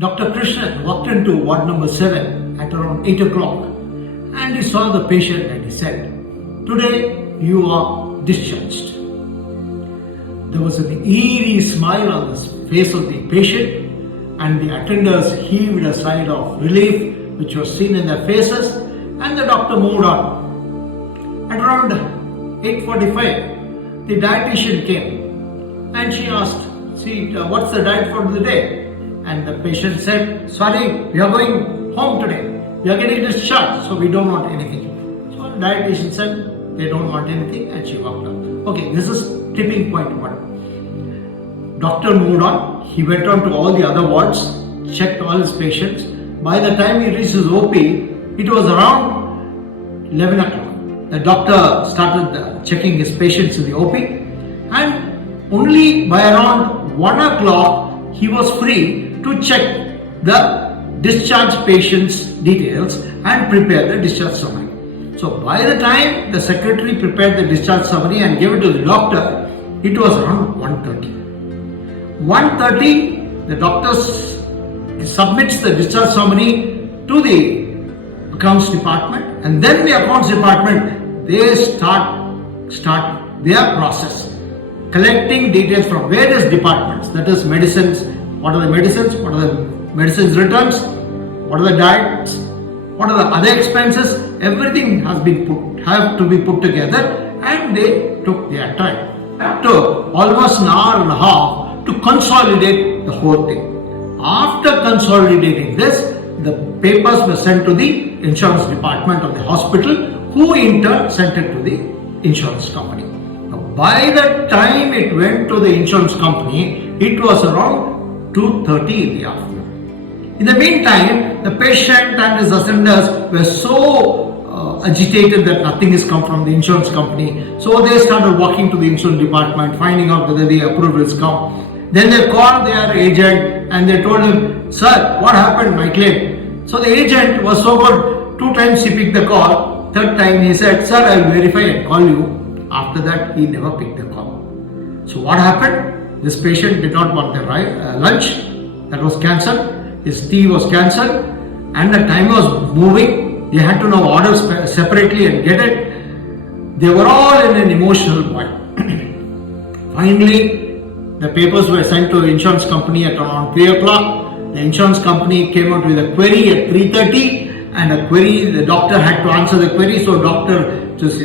Dr. Krishnan walked into ward number 7 at around 8 o'clock and he saw the patient and he said, "Today you are discharged." There was an eerie smile on the face of the patient and the attenders heaved a sigh of relief which was seen in their faces, and the doctor moved on. At around 8:45, the dietitian came and she asked, what's the diet for the day? And the patient said, "Sorry, we are going home today. We are getting discharged, so we don't want anything." So the dietitian said, they don't want anything, and she walked out. Okay, this is tipping point 1. Doctor moved on. He went on to all the other wards, checked all his patients. By the time he reached his OP, it was around 11 o'clock. The doctor started checking his patients in the OP, and only by around 1 o'clock, he was free to check the discharge patient's details and prepare the discharge summary. So by the time the secretary prepared the discharge summary and gave it to the doctor, it was around 1:30. 1:30, the doctor submits the discharge summary to the accounts department, and then the accounts department, they start their process, collecting details from various departments, that is medicines, what are the medicines returns, what are the diets, what are the other expenses, everything have to be put together, and they took their time. It took almost an hour and a half to consolidate the whole thing. After consolidating this, the papers were sent to the insurance department of the hospital, who in turn sent it to the insurance company. By the time it went to the insurance company, it was around 2:30 in the afternoon. In the meantime, the patient and his attenders were so agitated that nothing has come from the insurance company. So they started walking to the insurance department, finding out whether the approval has come. Then they called their agent and they told him, "Sir, what happened, my claim?" So the agent was so good, 2 times he picked the call. 3rd time he said, "Sir, I will verify and call you." After that, he never picked the call. So what happened? This patient did not want the lunch. That was cancelled. His tea was cancelled. And the time was moving. They had to now order separately and get it. They were all in an emotional void. Finally, the papers were sent to the insurance company at around 3 o'clock. The insurance company came out with a query at 3:30, and the doctor had to answer the query. So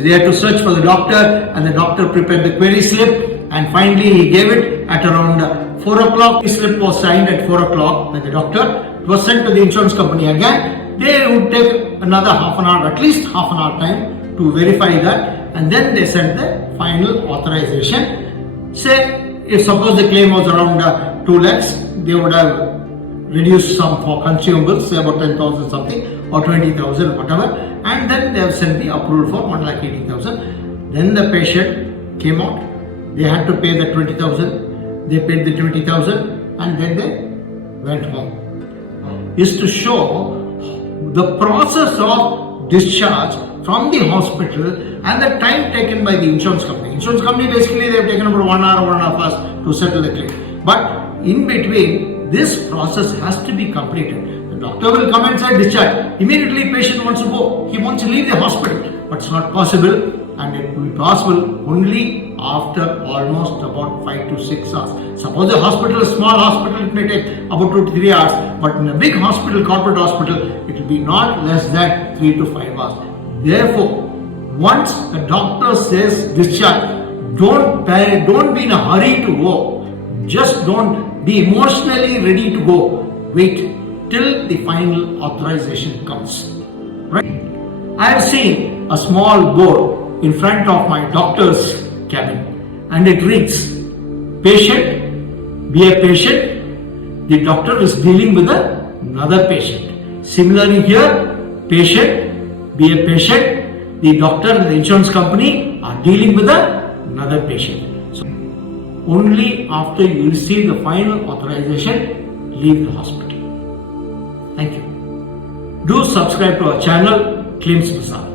they had to search for the doctor, and the doctor prepared the query slip, and finally he gave it at around 4 o'clock. The slip was signed at 4 o'clock by the doctor. It was sent to the insurance company again. They would take another half an hour, at least half an hour time to verify that, and then they sent the final authorization. Say, if suppose the claim was around 2 lakhs, they would have reduced some for consumables, say about 10,000 something or 20,000, whatever, and then they have sent the approval for 1,80,000. Then the patient came out. They had to pay the 20,000. They paid the 20,000, and then they went home. Is to show the process of discharge from the hospital and the time taken by the insurance company. Insurance company basically they have taken about 1 hour, 1.5 hours to settle the claim. But in between, this process has to be completed. The doctor will come and say discharge. Immediately patient wants to go. He wants to leave the hospital. But it's not possible, and it will be possible only after almost about 5 to 6 hours. Suppose the hospital is small hospital, it may take about 2 to 3 hours. But in a big hospital, corporate hospital, it will be not less than 3 to 5 hours. Therefore, once the doctor says discharge, don't be in a hurry to go. Just don't be emotionally ready to go. Wait till the final authorization comes. Right? I have seen a small board in front of my doctor's cabin, and it reads, "Patient, be a patient. The doctor is dealing with another patient." Similarly here, patient, be a patient. The doctor and the insurance company are dealing with another patient. So only after you receive the final authorization, leave the hospital. Thank you. Do subscribe to our channel, Claims Bazaar.